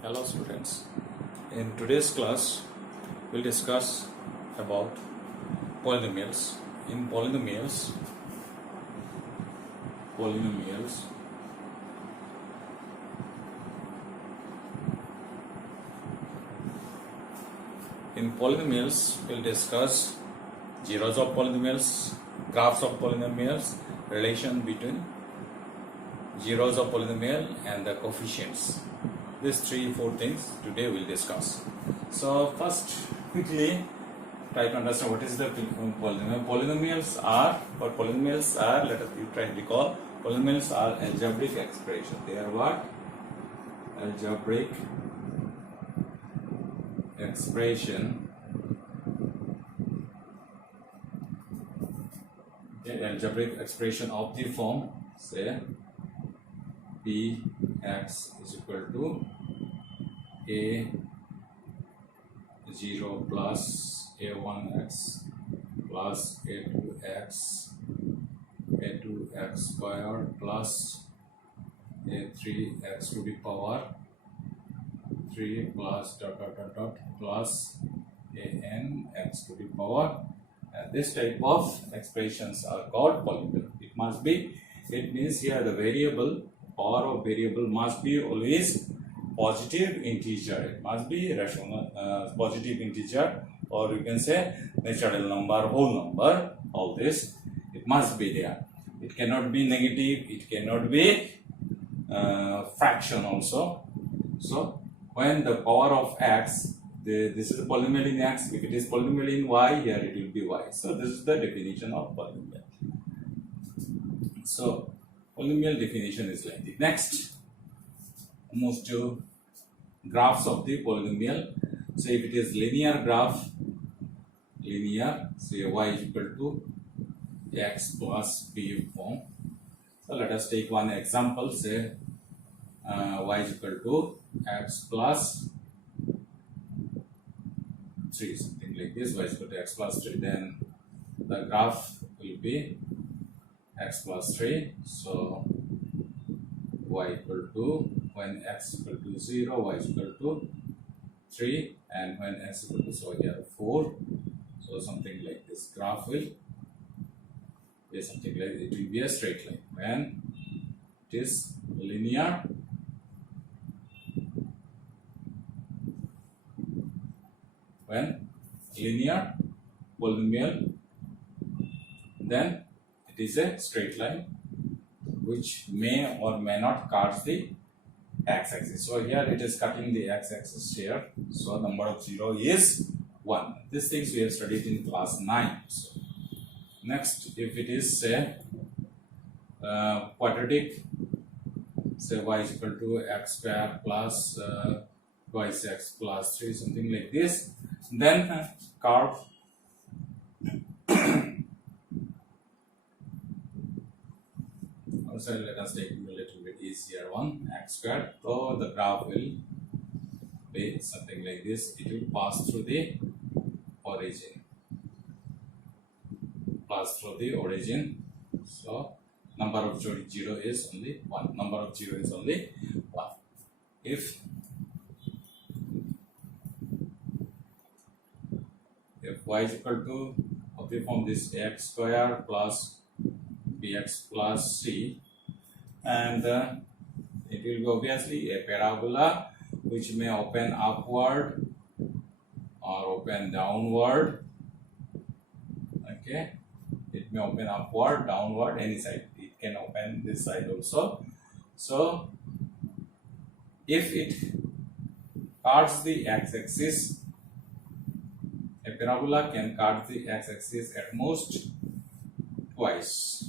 Hello students, in today's class we'll discuss about polynomials. In polynomials, we'll discuss zeros of polynomials, graphs of polynomials, relation between zeros of polynomial and the coefficients. These 3-4 things today we'll discuss. So first, quickly try to understand what is the polynomial. Polynomials are, let us try and recall. Polynomials are algebraic expression. They are what? Algebraic expression. Okay, algebraic expression of the form, say Px is equal to a0 plus a1x plus a2x squared plus a3x to the power 3 plus plus anx to the power. And this type of expressions are called polynomial. It means here the variable, power of variable must be always positive integer. It must be rational, positive integer, or you can say natural number, whole number. All this, it must be there. It cannot be negative. It cannot be fraction also. So when the power of x, this is a polynomial in x. If it is polynomial in y, here it will be y. So this is the definition of polynomial. So polynomial definition is like this. Next, move to graphs of the polynomial. So if it is linear graph, say y is equal to x plus b form. So let us take one example. Say y is equal to x plus 3, something like this. Y is equal to x plus 3. Then the graph will be x plus 3. So y equal to, when x equal to 0, y is equal to 3, and when x equal to, so here 4. So something like this. Graph will be something like, it will be a straight line. When it is linear, polynomial, then it is a straight line which may or may not cut the x-axis. So here it is cutting the x-axis here. So number of 0 is 1. These things we have studied in class 9. So next, if it is say quadratic, say y is equal to x square plus twice x plus 3, something like this, then curve also let us take a little bit easier one, x squared. So the graph will be something like this. It will pass through the origin. So number of 0 is only 1. Number of 0 is only 1. If y is equal to, copy from this x square plus bx plus c, and it will be obviously a parabola which may open upward or open downward. Okay, it may open upward, downward, any side. It can open this side also. So if it cuts the x-axis, a parabola can cut the x-axis at most twice.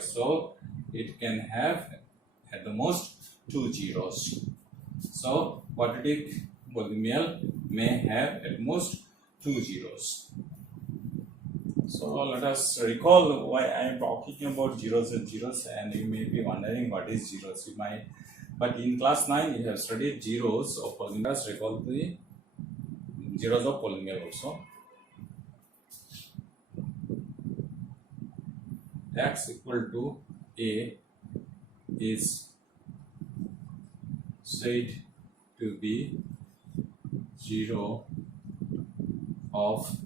So it can have at the most 2 zeros. So quadratic polynomial may have at most 2 zeros. So let us recall why I am talking about zeros, and you may be wondering what is zeros. You might, but in class 9 you have studied zeros of polynomials. Recall the zeros of polynomial also. X equal to a is said to be 0 of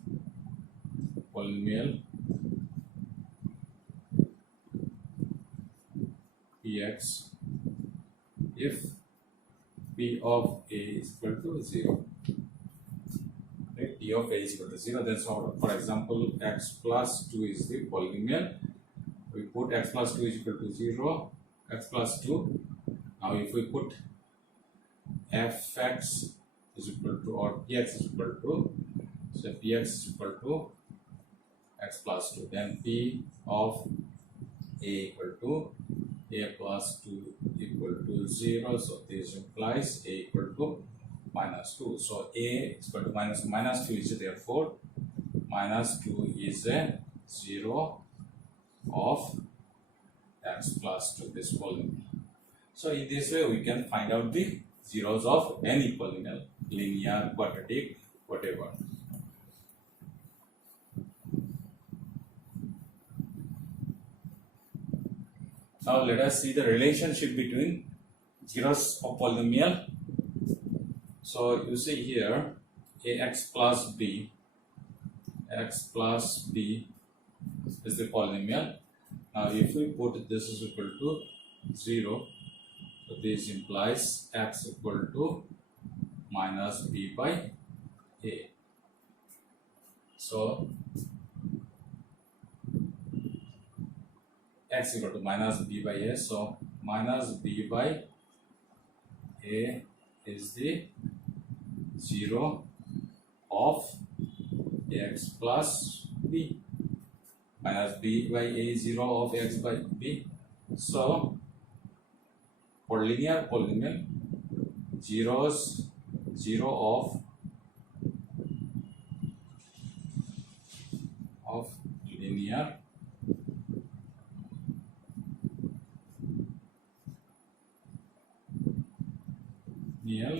polynomial px if p of a is equal to 0. Right? P of a is equal to 0. Then, so for example, x plus 2 is the polynomial. We put x plus 2 is equal to 0, x plus 2. Now, if we put fx is equal to, or px is equal to, so px is equal to x plus 2, then p of a equal to a plus 2 equal to 0. So this implies a equal to minus 2. So a is equal to minus 2 is therefore minus 2 is a 0 of x plus 2, this polynomial. So in this way we can find out the zeros of any polynomial, linear, quadratic, whatever. Now let us see the relationship between zeros of polynomial. So you see here ax plus b, x plus b is the polynomial. Now if we put this is equal to 0, so this implies x equal to minus b by a. So x equal to minus b by a. So minus b by a is the 0 of x plus b. Minus b by a is 0 of x by b. So for linear polynomial, 0 of linear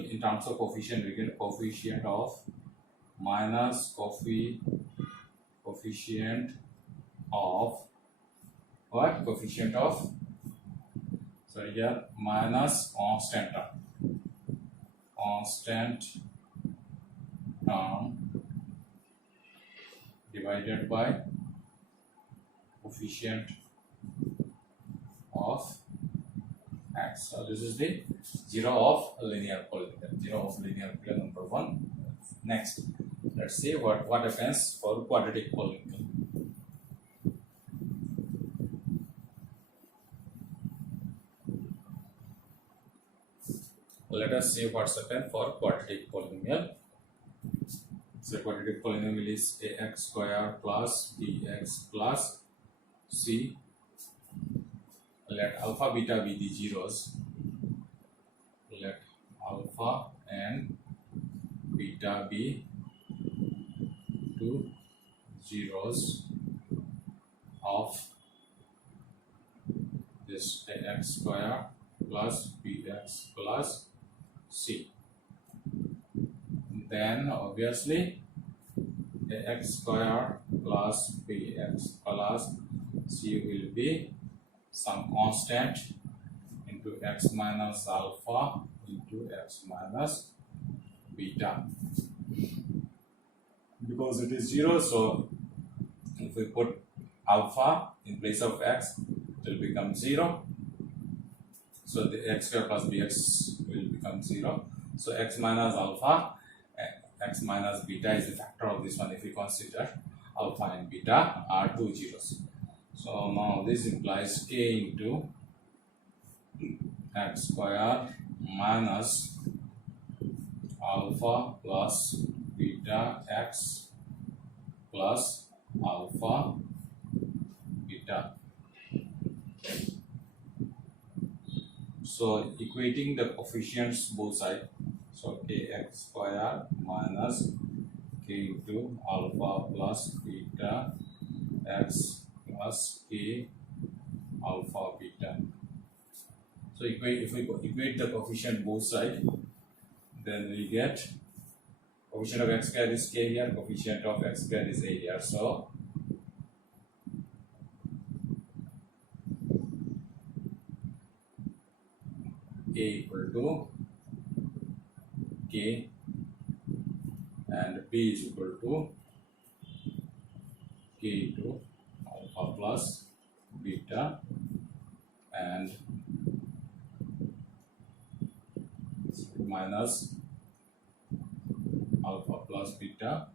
in terms of coefficient, we get coefficient of minus coefficient of what? Coefficient of, so here minus constant term divided by coefficient of x. So this is the 0 of linear polynomial, 0 of linear polynomial number 1. Next, let's see what happens for quadratic polynomial. Let us see what's happened for quadratic polynomial. So quadratic polynomial is ax square plus bx plus c. Let alpha beta be the zeros. Let alpha and beta be two zeros of this ax square plus bx plus c. Then obviously ax square plus bx plus c will be some constant into x minus alpha into x minus beta. Because it is 0, so if we put alpha in place of x, it will become 0. So the x square plus bx will become 0. So x minus alpha, x minus beta is the factor of this one if we consider alpha and beta are two zeros. So now this implies k into x square minus alpha plus beta x plus alpha beta. So equating the coefficients both sides, so kx square minus k into alpha plus beta x plus k alpha beta. So if we equate the coefficient both sides, then we get coefficient of x square is k here, coefficient of x square is a here. So a equal to k, and b is equal to k into alpha plus beta, and minus alpha plus beta,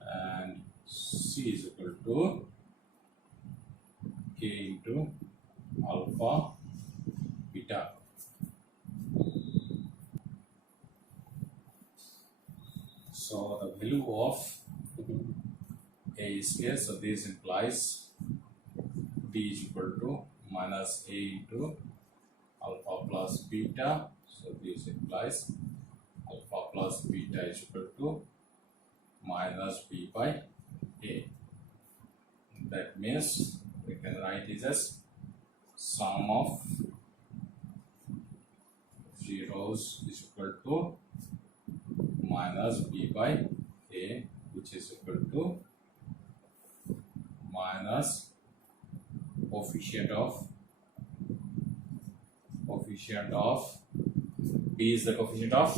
and c is equal to k into alpha beta. So the value of a is here, so this implies b is equal to minus a into alpha plus beta, so this implies alpha plus beta is equal to minus b by a. That means we can write it as sum of zeros is equal to minus b by a, which is equal to minus coefficient of b is the coefficient of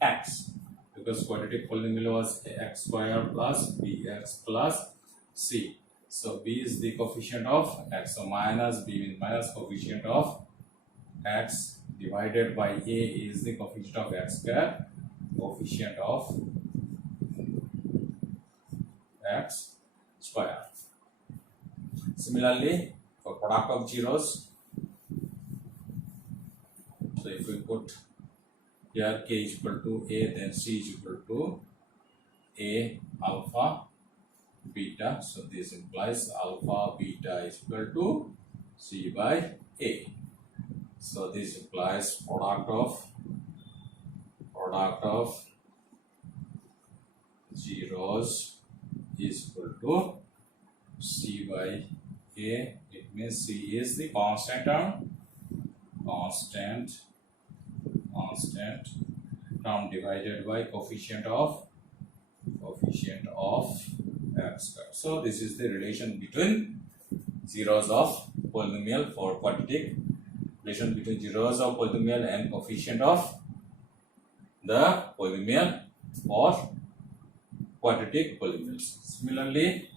x, because quadratic polynomial was x square plus bx plus c. So b is the coefficient of x, so minus b means minus coefficient of x divided by a is the coefficient of x square, coefficient of x square. Similarly, for product of zeros, so if we put here k is equal to a, then c is equal to a alpha beta, so this implies alpha beta is equal to c by a. So this implies product of zeros is equal to c by a. It means c is the constant term, divided by coefficient of x square. So this is the relation between zeros of polynomial for quadratic, relation between zeros of polynomial and coefficient of the polynomial for quadratic polynomials. Similarly,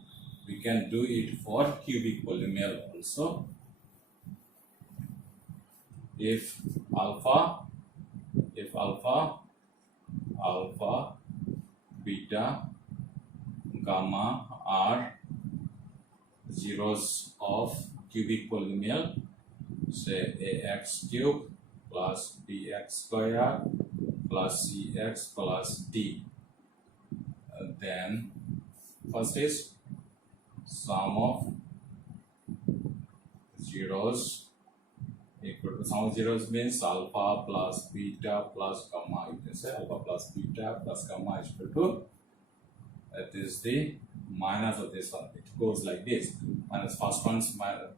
we can do it for cubic polynomial also. If alpha, beta, gamma are zeros of cubic polynomial, say ax cube plus bx square plus cx plus d, then first is sum of zeros equal to, sum of zeros means alpha plus beta plus gamma. You can say alpha plus beta plus gamma is equal to, that is the minus of this one. It goes like this, minus first one's minus.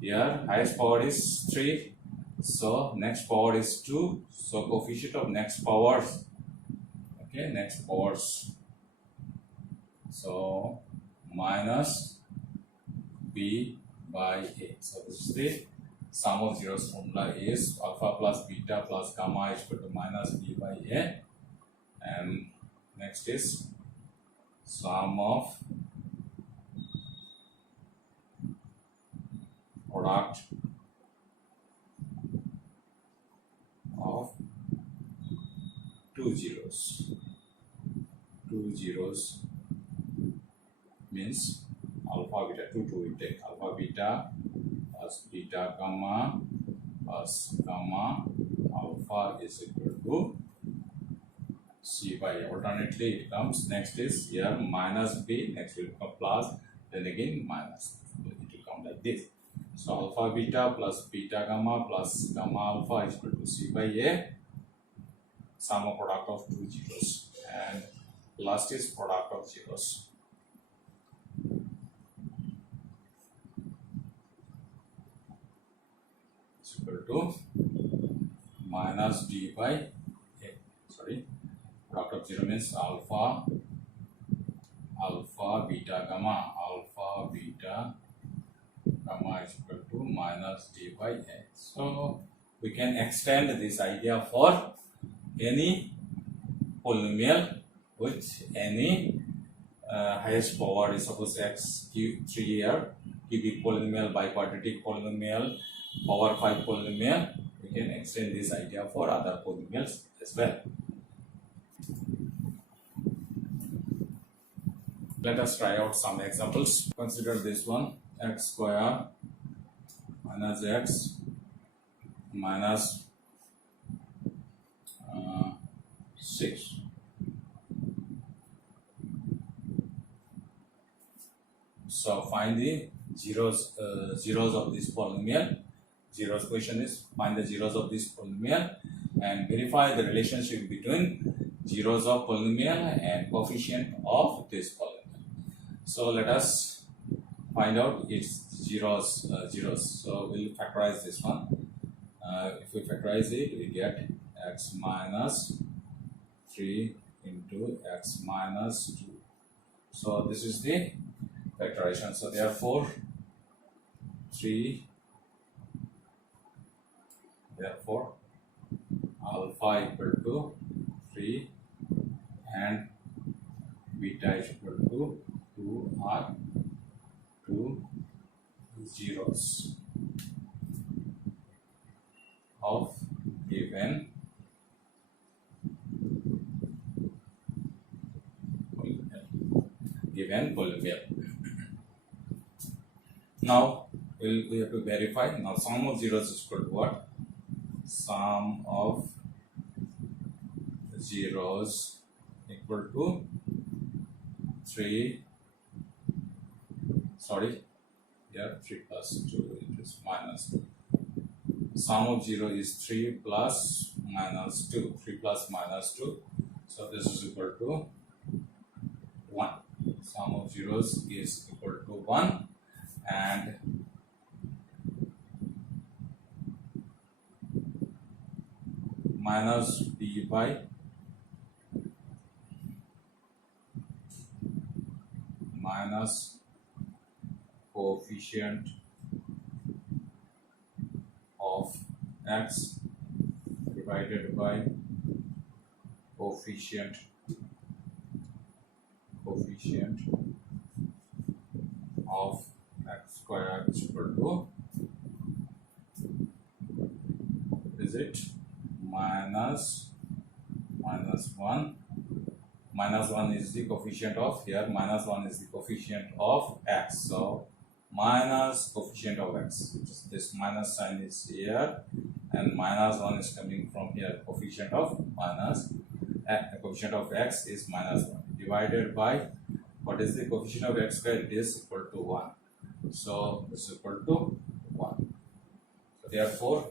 Here highest power is 3, so next power is 2, so coefficient of next powers, okay, next powers, so minus b by a. So this is the sum of zeros formula is alpha plus beta plus gamma is equal to minus b by a, and next is sum of product of two zeros. Two zeros means alpha beta, 2 we take alpha beta plus beta gamma plus gamma alpha is equal to c by a. Alternately it comes, next is here minus b, next will become plus, then again minus, it will come like this. So alpha beta plus beta gamma plus gamma alpha is equal to c by a, sum of product of two zeros, and last is product of zeros. Is equal to minus d by a. Sorry, product of zero means alpha beta gamma, alpha beta gamma is equal to minus d by a. So we can extend this idea for any polynomial with any highest power is suppose x cube 3 here, cubic polynomial, biquadratic polynomial, power 5 polynomial. We can extend this idea for other polynomials as well. Let us try out some examples. Consider this one, x square minus x minus 6. So find the zeros of this polynomial. Zeros question is find the zeros of this polynomial and verify the relationship between zeros of polynomial and coefficient of this polynomial. So let us find out its zeros. So we'll factorize this one. If we factorize it, we get x minus 3 into x minus 2. So this is the factorization. So therefore 3, therefore alpha equal to 3 and beta is equal to 2 are 2 zeros of given polynomial. Now we have to verify. Now sum of zeros is equal to what? Sum of zeros equal to 3. Sorry, here 3 plus 2, it is minus 2. Sum of 0 is 3 plus minus 2. 3 plus minus 2. So this is equal to 1. Sum of zeros is equal to 1 and minus b by minus coefficient of x divided by coefficient of x square is equal to, is it minus 1. Minus 1 is the coefficient of, here minus 1 is the coefficient of x. So minus coefficient of x, this minus sign is here and minus 1 is coming from here. Coefficient of coefficient of x is minus 1 divided by what is the coefficient of x square? It is equal to 1. So this is equal to 1. So therefore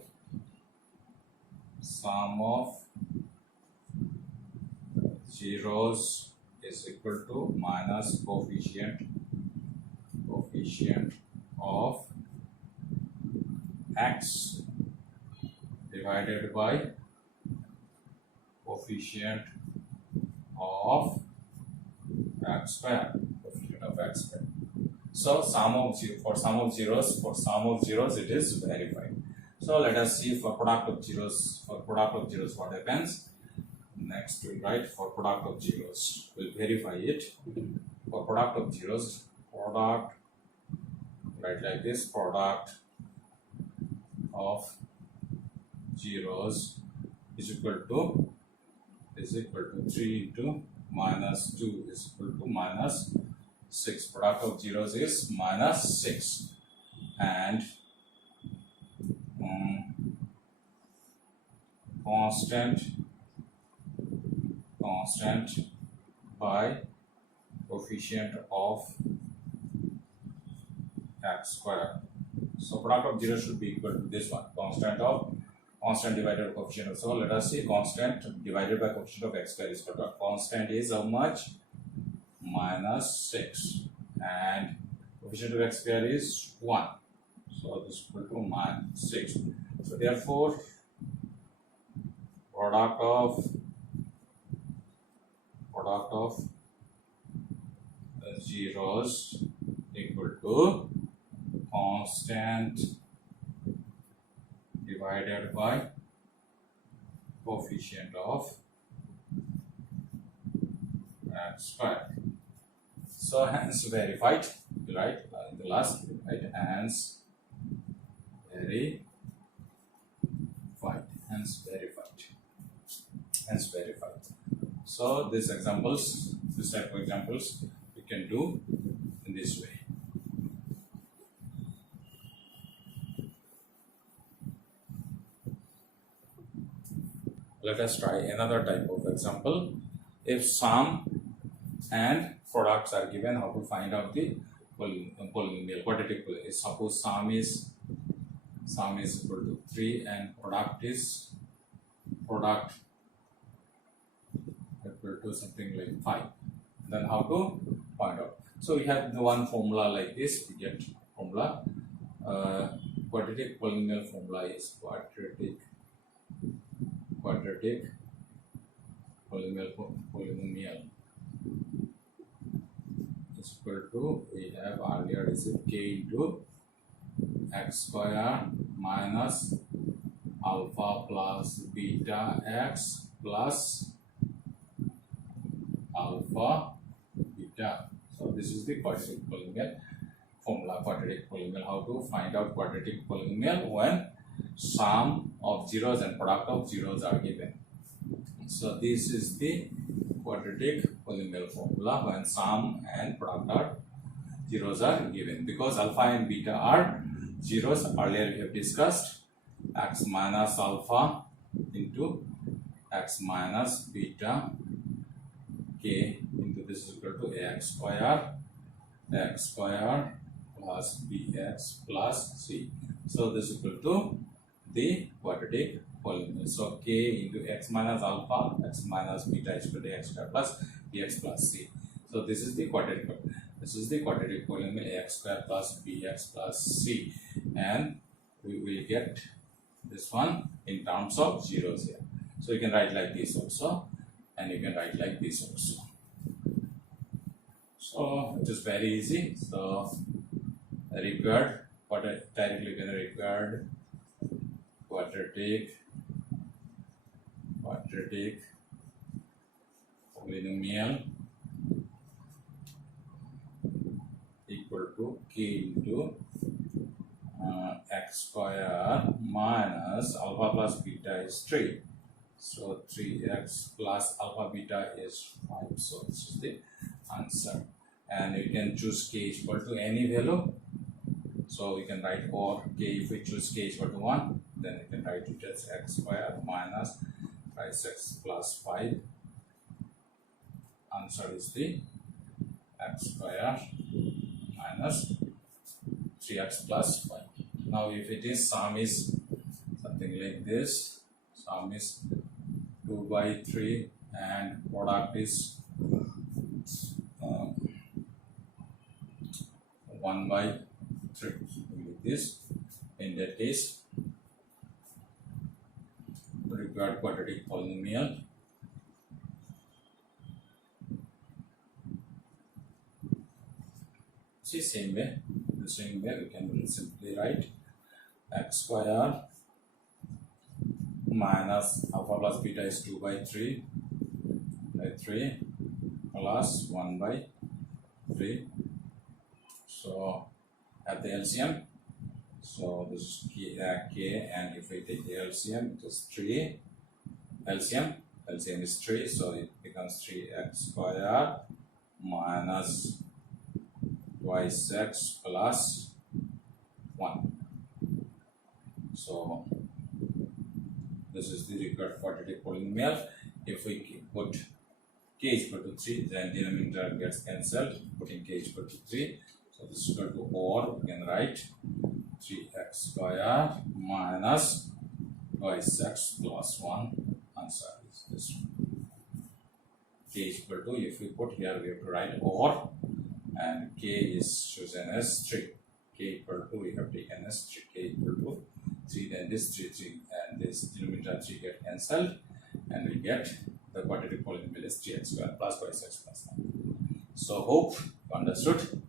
sum of zeros is equal to minus coefficient of x divided by coefficient of x square. So sum of sum of zeros it is verified. So let us see for product of zeros. For product of zeros, what happens? Next we write for product of zeros. We'll verify it. For product of zeros, product, write like this: product of zeros is equal to 3 into minus 2 is equal to minus 6. Product of zeros is minus 6 and constant by coefficient of x square. So product of zeros should be equal to this one, constant divided by coefficient. So let us see, constant divided by coefficient of x square is equal to, constant is how much? Minus 6 and coefficient of x square is 1. So this is equal to minus 6. So therefore product of zeros equal to constant divided by coefficient of x square. So hence verified, right? In the last, right? Hence verified. Hence verified. Hence verified. So these examples, this type of examples, we can do in this way. Let us try another type of example. If sum and products are given, how to find out the polynomial, quadratic polynomial? Suppose sum is equal to 3 and product equal to something like 5. Then how to find out? So we have the one formula like this. We get formula. Quadratic polynomial formula is quadratic polynomial is equal to, we have earlier received k into x square minus alpha plus beta x plus alpha beta. So this is the quadratic polynomial formula. Quadratic polynomial. How to find out quadratic polynomial? When sum of zeros and product of zeros are given. So this is the quadratic polynomial formula when sum and product are zeros are given. Because alpha and beta are zeros, earlier we have discussed, x minus alpha into x minus beta k into this is equal to x square plus bx plus c. So this is equal to the quadratic polynomial. So k into x minus alpha, x minus beta is equal to x square plus bx plus c. So this is the quadratic polynomial x square plus bx plus c, and we will get this one in terms of zeros here. So you can write like this also, and you can write like this also. So it is very easy. So required directly going to required quadratic polynomial equal to k into x square minus alpha plus beta is 3. So 3x plus alpha beta is 5. So this is the answer. And you can choose k is equal to any value. So we can write, or k, if we choose k is equal to 1, then we can write it as x square minus 5x plus 5. Answer is the x square minus 3x plus 5. Now if it is sum is something like this, sum is 2 by 3 and product is 1 by 3, like this, in that case required quadratic polynomial see the same way we can simply write x square minus alpha plus beta is 2 by 3 plus 1 by 3. So at the LCM, so this is k, and if we take the LCM, it is 3. LCM is 3, so it becomes 3x square minus twice x plus 1. So this is the required quadratic polynomial. If we put k is equal to 3, then denominator gets cancelled, putting k is equal to 3. So this is equal to, or we can write 3x square minus twice x plus 1. Answer is this one. K is equal to, if we put here, we have to write or, and k is chosen as 3. K equal to, we have taken as 3. K equal to 3, then this 3, and this denominator 3 get cancelled, and we get the quadratic polynomial is 3x square plus twice x plus 1. So hope you understood.